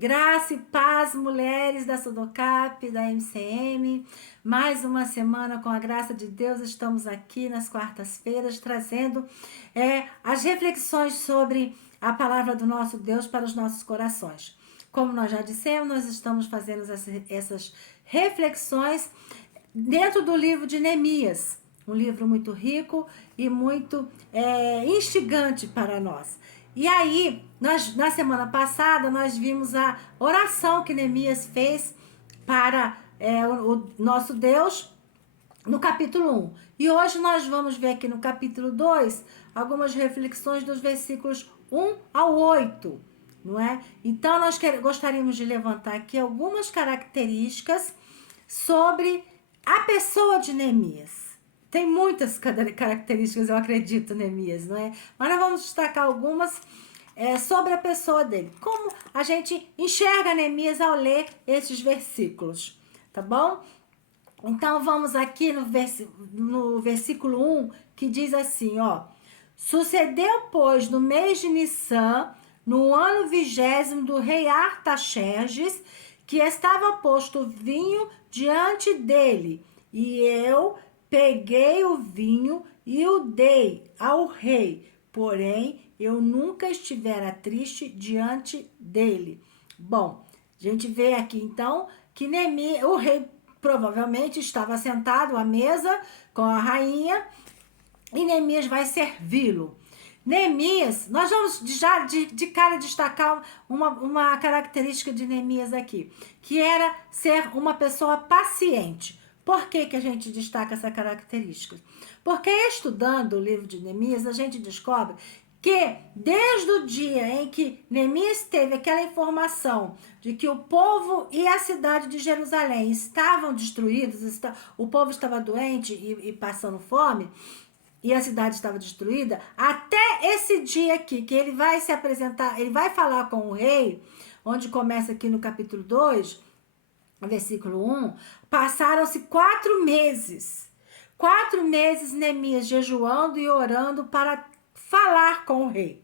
Graça e paz, mulheres da Sudocap, da MCM. Mais uma semana, com a graça de Deus, estamos aqui nas quartas-feiras trazendo as reflexões sobre a palavra do nosso Deus para os nossos corações. Como nós já dissemos, nós estamos fazendo essas reflexões dentro do livro de Neemias, um livro muito rico e muito instigante para nós. E aí, na semana passada, nós vimos a oração que Neemias fez para o nosso Deus no capítulo 1. E hoje nós vamos ver aqui no capítulo 2 algumas reflexões dos versículos 1 ao 8, não é? Então, nós gostaríamos de levantar aqui algumas características sobre a pessoa de Neemias. Tem muitas características, eu acredito, Neemias, não é? Mas nós vamos destacar algumas sobre a pessoa dele. Como a gente enxerga Neemias ao ler esses versículos, tá bom? Então vamos aqui no versículo 1, que diz assim, ó. Sucedeu, pois, no mês de Nissan, no ano 20º do rei Artaxerxes, que estava posto vinho diante dele, e eu peguei o vinho e o dei ao rei, porém eu nunca estivera triste diante dele. Bom, a gente vê aqui então que Neemias, o rei provavelmente estava sentado à mesa com a rainha e Neemias vai servi-lo. Neemias, nós vamos já de cara destacar uma característica de Neemias aqui, que era ser uma pessoa paciente. Por que a gente destaca essa característica? Porque estudando o livro de Neemias, a gente descobre que desde o dia em que Neemias teve aquela informação de que o povo e a cidade de Jerusalém estavam destruídos, o povo estava doente e passando fome, e a cidade estava destruída, até esse dia aqui, que ele vai se apresentar, ele vai falar com o rei, onde começa aqui no capítulo 2, versículo 1, passaram-se 4 meses. 4 meses Neemias jejuando e orando para falar com o rei.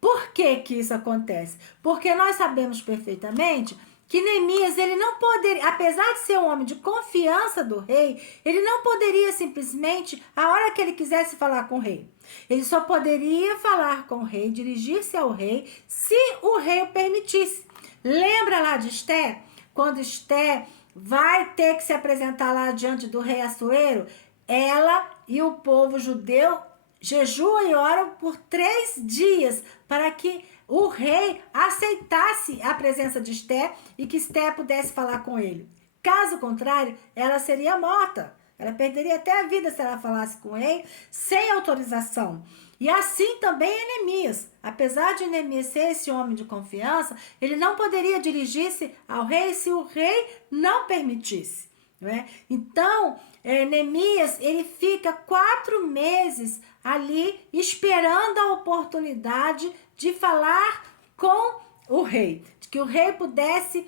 Por que isso acontece? Porque nós sabemos perfeitamente que Neemias, ele não poderia, apesar de ser um homem de confiança do rei, ele não poderia simplesmente, a hora que ele quisesse falar com o rei. Ele só poderia falar com o rei, dirigir-se ao rei, se o rei o permitisse. Lembra lá de Esté? Quando Esté vai ter que se apresentar lá diante do rei Assuero, ela e o povo judeu jejuam e oram por 3 dias para que o rei aceitasse a presença de Esté e que Esté pudesse falar com ele. Caso contrário, ela seria morta. Ela perderia até a vida se ela falasse com o rei sem autorização. E assim também Neemias. Apesar de Neemias ser esse homem de confiança, ele não poderia dirigir-se ao rei se o rei não permitisse. Não é? Então, Neemias, ele fica 4 meses ali esperando a oportunidade de falar com o rei, de que o rei pudesse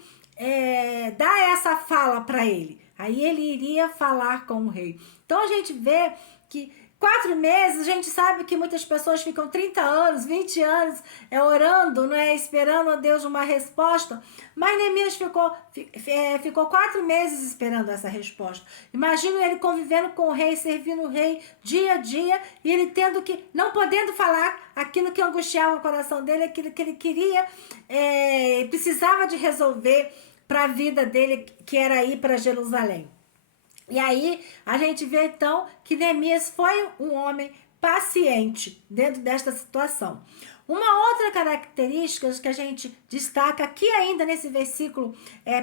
dar essa fala para ele. Aí ele iria falar com o rei. Então a gente vê que 4 meses, a gente sabe que muitas pessoas ficam 30 anos, 20 anos orando, né, esperando a Deus uma resposta. Mas Neemias ficou 4 meses esperando essa resposta. Imagina ele convivendo com o rei, servindo o rei dia a dia, e ele tendo que, não podendo falar aquilo que angustiava o coração dele, aquilo que ele queria, precisava de resolver para a vida dele, que era ir para Jerusalém. E aí a gente vê então que Neemias foi um homem paciente dentro desta situação. Uma outra característica que a gente destaca aqui ainda nesse versículo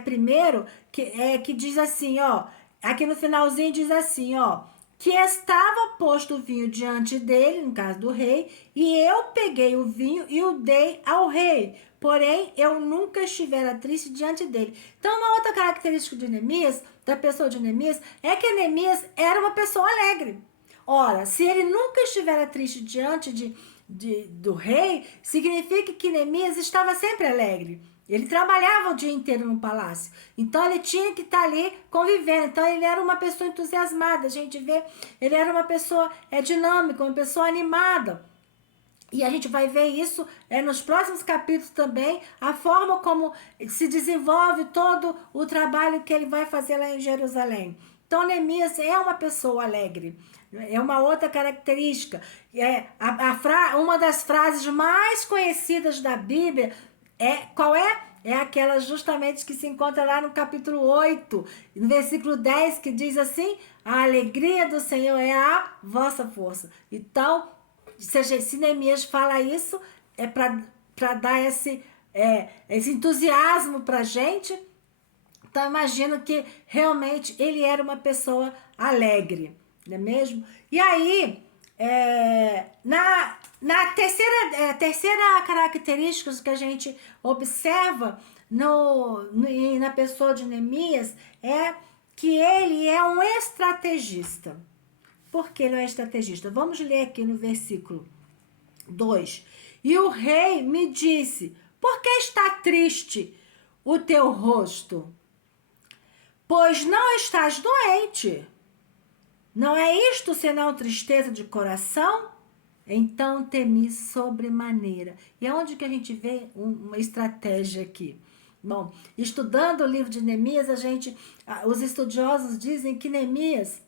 primeiro, que diz assim, ó, aqui no finalzinho diz assim, ó, que estava posto o vinho diante dele, no caso do rei, e eu peguei o vinho e o dei ao rei, porém eu nunca estivera triste diante dele. Então, uma outra característica de Neemias, da pessoa de Neemias, é que Neemias era uma pessoa alegre. Ora, se ele nunca estivera triste diante do rei, significa que Neemias estava sempre alegre. Ele trabalhava o dia inteiro no palácio. Então ele tinha que estar ali convivendo. Então ele era uma pessoa entusiasmada. A gente vê, ele era uma pessoa dinâmica, uma pessoa animada. E a gente vai ver isso nos próximos capítulos também, a forma como se desenvolve todo o trabalho que ele vai fazer lá em Jerusalém. Então, Neemias é uma pessoa alegre. É uma outra característica. Uma das frases mais conhecidas da Bíblia qual é? É aquela justamente que se encontra lá no capítulo 8, no versículo 10, que diz assim: a alegria do Senhor é a vossa força. Então, se Neemias fala isso, é para dar esse entusiasmo para a gente. Então, imagino que realmente ele era uma pessoa alegre, não é mesmo? E aí, na terceira característica que a gente observa na pessoa de Neemias é que ele é um estrategista. Por que ele é um estrategista? Vamos ler aqui no versículo 2. E o rei me disse: por que está triste o teu rosto? Pois não estás doente. Não é isto senão tristeza de coração? Então temi sobremaneira. E é onde que a gente vê uma estratégia aqui? Bom, estudando o livro de Neemias, os estudiosos dizem que Neemias,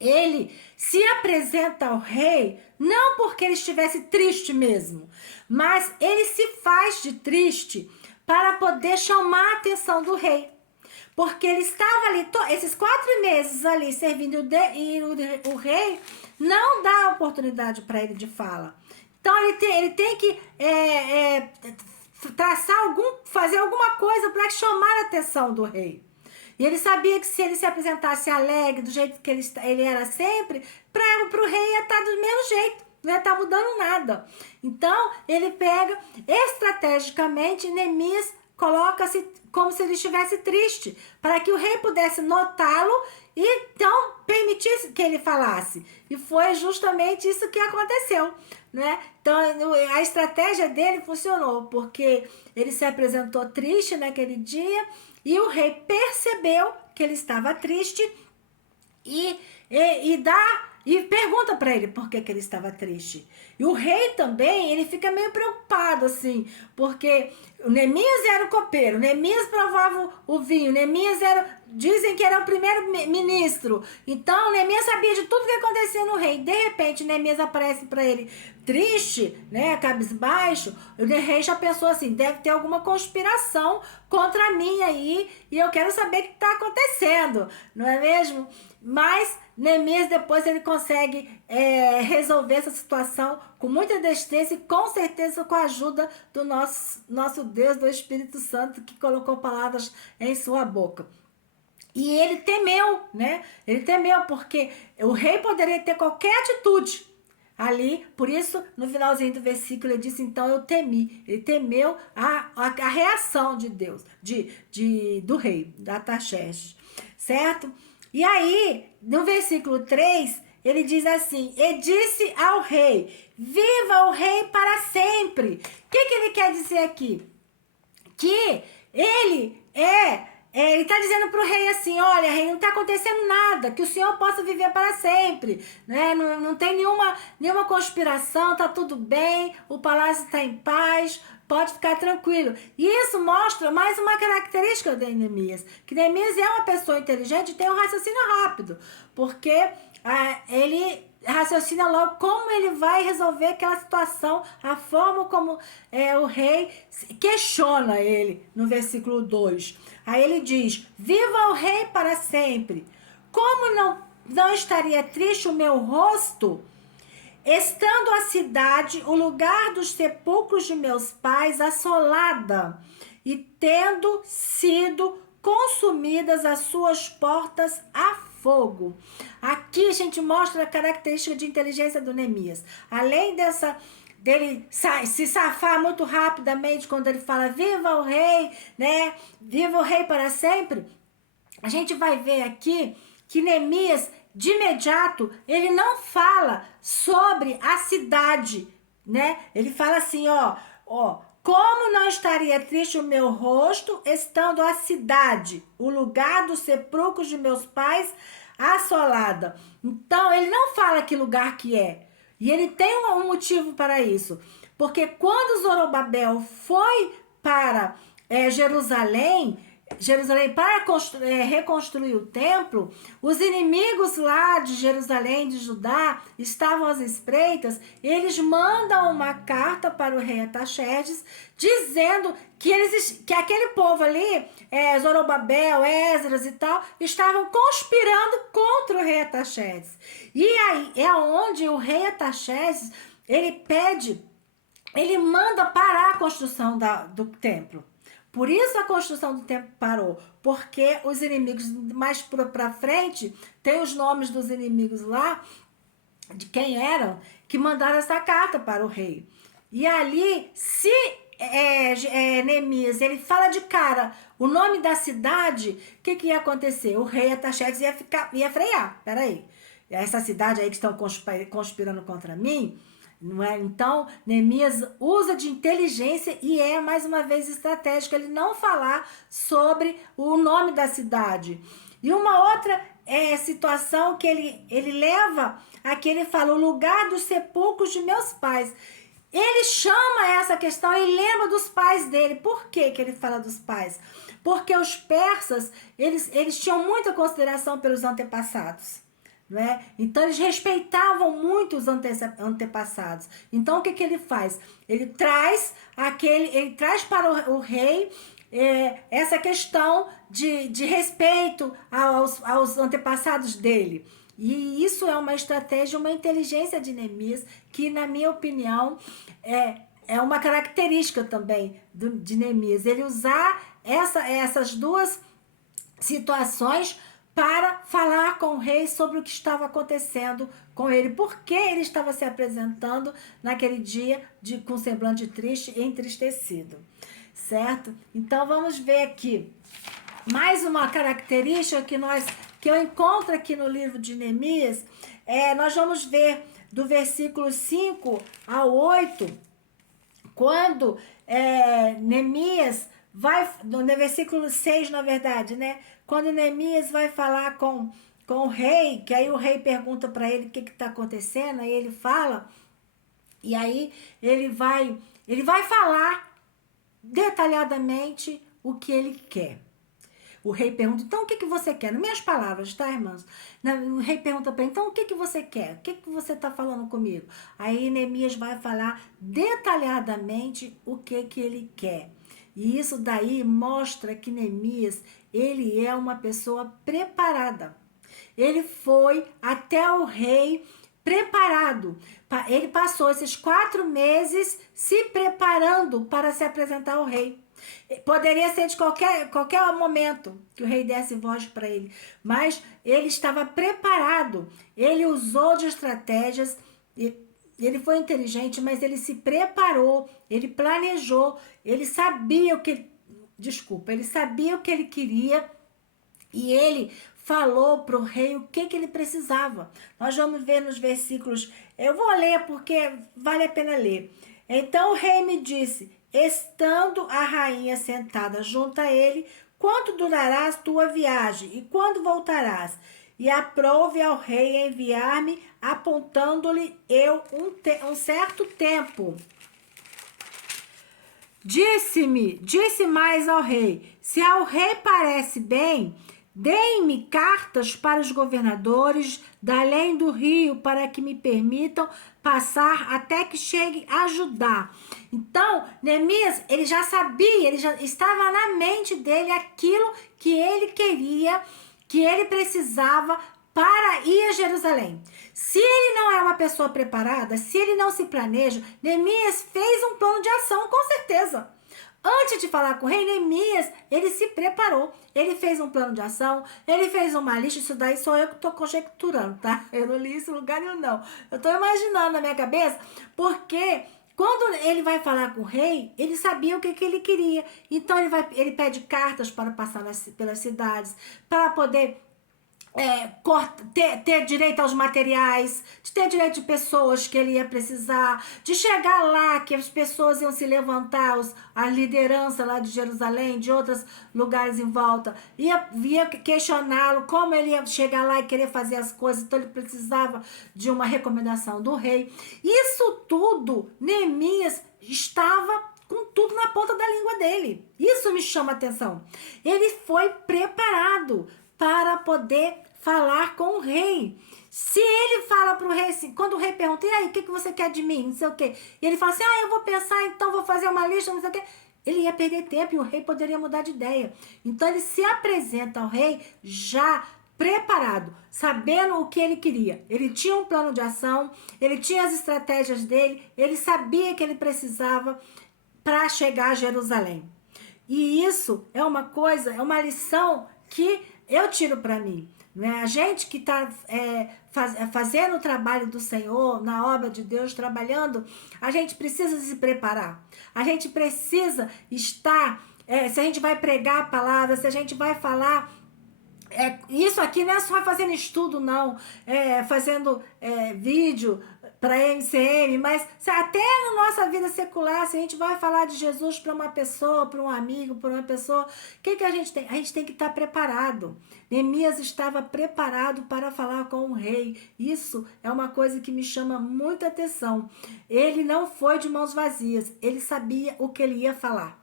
ele se apresenta ao rei não porque ele estivesse triste mesmo, mas ele se faz de triste para poder chamar a atenção do rei. Porque ele estava ali, esses 4 meses ali servindo, e o rei não dá oportunidade para ele de fala. Então ele tem que fazer alguma coisa para chamar a atenção do rei. E ele sabia que se ele se apresentasse alegre, do jeito que ele era sempre, para o rei ia estar do mesmo jeito, não ia estar mudando nada. Então, ele pega, estrategicamente, Neemias coloca-se como se ele estivesse triste, para que o rei pudesse notá-lo e então permitisse que ele falasse. E foi justamente isso que aconteceu, né? Então, a estratégia dele funcionou, porque ele se apresentou triste naquele dia, e o rei percebeu que ele estava triste e pergunta para ele por que ele estava triste. E o rei também, ele fica meio preocupado, assim, porque o Neemias era o copeiro, Neemias provava o vinho, dizem que era o primeiro ministro. Então, Neemias sabia de tudo que acontecia no rei. De repente, Neemias aparece para ele triste, né, cabisbaixo. O rei já pensou assim: deve ter alguma conspiração contra mim aí, e eu quero saber o que está acontecendo, não é mesmo? Mas Neemias depois ele consegue resolver essa situação com muita destreza e com certeza com a ajuda do nosso Deus, do Espírito Santo, que colocou palavras em sua boca. E ele temeu, né? Ele temeu porque o rei poderia ter qualquer atitude ali, por isso no finalzinho do versículo ele disse: então eu temi. Ele temeu a reação de Deus, do rei, da Artaxerxes, certo? E aí, no versículo 3, ele diz assim: e disse ao rei: viva o rei para sempre. O que ele quer dizer aqui? Que ele ele está dizendo para o rei assim: olha, rei, não está acontecendo nada, que o senhor possa viver para sempre, né? Não tem nenhuma conspiração, está tudo bem, o palácio está em paz, pode ficar tranquilo. E isso mostra mais uma característica de Neemias, que Neemias é uma pessoa inteligente e tem um raciocínio rápido, porque ele raciocina logo como ele vai resolver aquela situação, a forma como o rei questiona ele no versículo 2. Aí ele diz: viva o rei para sempre. Como não estaria triste o meu rosto, estando a cidade, o lugar dos sepulcros de meus pais, assolada, e tendo sido consumidas as suas portas a fogo. Aqui a gente mostra a característica de inteligência do Neemias. Além dele se safar muito rapidamente quando ele fala viva o rei, né? Viva o rei para sempre. A gente vai ver aqui que Neemias, de imediato, ele não fala sobre a cidade, né? Ele fala assim, ó, como não estaria triste o meu rosto, estando a cidade, o lugar dos sepulcros de meus pais, assolada. Então, ele não fala que lugar que é. E ele tem um motivo para isso. Porque quando Zorobabel foi para Jerusalém, para reconstruir o templo, os inimigos lá de Jerusalém, de Judá, estavam às espreitas. Eles mandam uma carta para o rei Artaxerxes, dizendo que aquele povo ali, Zorobabel, Esdras e tal, estavam conspirando contra o rei Artaxerxes. E aí é onde o rei Artaxerxes, ele manda parar a construção do templo. Por isso a construção do templo parou, porque os inimigos mais para frente, tem os nomes dos inimigos lá, de quem eram, que mandaram essa carta para o rei. E ali, se Neemias, ele fala de cara o nome da cidade, o que ia acontecer? O rei Artaxerxes ia frear. Peraí, essa cidade aí que estão conspirando contra mim, não é? Então, Neemias usa de inteligência e mais uma vez estratégico ele não falar sobre o nome da cidade. E uma outra situação que ele leva, aqui ele fala, o lugar dos sepulcros de meus pais. Ele chama essa questão e lembra dos pais dele. Por que ele fala dos pais? Porque os persas, eles tinham muita consideração pelos antepassados. Né? Então eles respeitavam muito os antepassados. Então o que ele faz? Ele traz para o rei essa questão de respeito aos antepassados dele. E isso é uma estratégia, uma inteligência de Neemias, que na minha opinião é uma característica também de Neemias. Ele usar essas duas situações para falar com o rei sobre o que estava acontecendo com ele, porque ele estava se apresentando naquele dia com semblante triste e entristecido, certo? Então vamos ver aqui mais uma característica que eu encontro aqui no livro de Neemias. Nós vamos ver do versículo 5 ao 8, quando Neemias vai, no versículo 6, na verdade, né? Quando Neemias vai falar com o rei, que aí o rei pergunta para ele o que está acontecendo, aí ele fala, e aí ele vai falar detalhadamente o que ele quer. O rei pergunta, então o que você quer? Nas minhas palavras, tá, irmãos? O rei pergunta para ele, então o que você quer? O que você está falando comigo? Aí Neemias vai falar detalhadamente o que ele quer. E isso daí mostra que Neemias, ele é uma pessoa preparada. Ele foi até o rei preparado. Ele passou esses 4 meses se preparando para se apresentar ao rei. Poderia ser de qualquer momento que o rei desse voz para ele, mas ele estava preparado. Ele usou de estratégias, ele foi inteligente, mas ele se preparou, ele planejou, ele sabia ele sabia o que ele queria e ele falou para o rei o que ele precisava. Nós vamos ver nos versículos, eu vou ler porque vale a pena ler. Então o rei me disse, estando a rainha sentada junto a ele, quanto durará a tua viagem e quando voltarás? E aprouve ao rei enviar-me, apontando-lhe eu um certo tempo. Disse mais ao rei, se ao rei parece bem, deem-me cartas para os governadores da além do rio, para que me permitam passar até que chegue a Judá. Então, Neemias, ele já sabia, ele já estava na mente dele aquilo que ele queria, que ele precisava para ir a Jerusalém. Se ele não é uma pessoa preparada, se ele não se planeja, Neemias fez um plano de ação, com certeza. Antes de falar com o rei, Neemias, ele se preparou. Ele fez um plano de ação, ele fez uma lista. Isso daí sou eu que estou conjecturando, tá? Eu não li isso em lugar nenhum, não. Eu estou imaginando na minha cabeça, porque quando ele vai falar com o rei, ele sabia o que ele queria. Então ele pede cartas para passar pelas cidades, para poder ter direito aos materiais, de ter direito de pessoas que ele ia precisar, de chegar lá que as pessoas iam se levantar, a liderança lá de Jerusalém, de outros lugares em volta, ia questioná-lo como ele ia chegar lá e querer fazer as coisas, então ele precisava de uma recomendação do rei. Isso tudo, Neemias estava com tudo na ponta da língua dele. Isso me chama a atenção. Ele foi preparado para poder falar com o rei. Se ele fala para o rei assim, quando o rei pergunta, e aí, o que você quer de mim? Não sei o quê. E ele fala assim, eu vou pensar, então vou fazer uma lista, não sei o quê. Ele ia perder tempo e o rei poderia mudar de ideia. Então ele se apresenta ao rei já preparado, sabendo o que ele queria. Ele tinha um plano de ação, ele tinha as estratégias dele, ele sabia que ele precisava para chegar a Jerusalém. E isso é uma coisa, é uma lição que eu tiro para mim. Né? A gente que está fazendo o trabalho do Senhor, na obra de Deus, trabalhando, a gente precisa se preparar. A gente precisa estar, se a gente vai pregar a palavra, se a gente vai falar isso aqui não é só fazendo estudo, não. Fazendo vídeo para MCM, mas até na nossa vida secular, se a gente vai falar de Jesus para uma pessoa, para um amigo, para uma pessoa, o que a gente tem? A gente tem que estar preparado. Neemias estava preparado para falar com o rei. Isso é uma coisa que me chama muita atenção. Ele não foi de mãos vazias, ele sabia o que ele ia falar.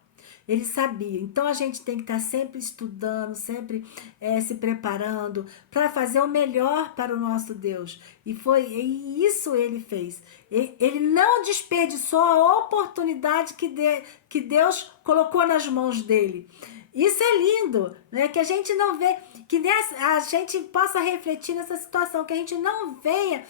Ele sabia. Então a gente tem que estar sempre estudando, sempre se preparando para fazer o melhor para o nosso Deus. E isso ele fez. Ele não desperdiçou a oportunidade que Deus colocou nas mãos dele. Isso é lindo, né? Que a gente não vê, que a gente possa refletir nessa situação, que a gente não venha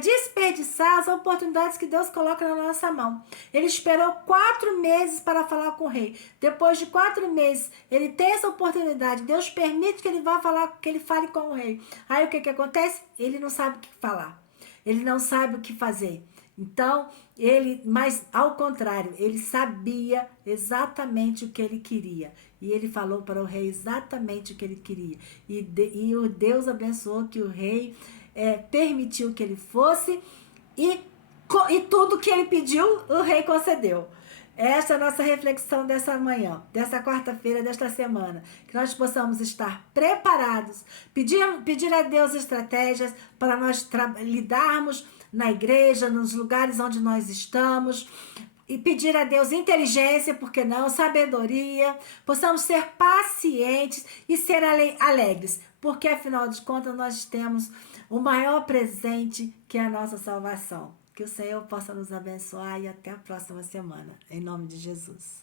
desperdiçar as oportunidades que Deus coloca na nossa mão. Ele esperou 4 meses para falar com o rei. Depois de 4 meses, ele tem essa oportunidade. Deus permite que ele vá falar, que ele fale com o rei. Aí o que acontece? Ele não sabe o que falar. Ele não sabe o que fazer. Então, mas ao contrário, ele sabia exatamente o que ele queria. E ele falou para o rei exatamente o que ele queria. E o Deus abençoou que o rei permitiu que ele fosse e tudo que ele pediu, o rei concedeu. Essa é a nossa reflexão dessa manhã, dessa quarta-feira, desta semana. Que nós possamos estar preparados, pedir a Deus estratégias para nós lidarmos na igreja, nos lugares onde nós estamos, e pedir a Deus inteligência, porque não, sabedoria, possamos ser pacientes e ser alegres, porque afinal de contas nós temos o maior presente que é a nossa salvação. Que o Senhor possa nos abençoar e até a próxima semana. Em nome de Jesus.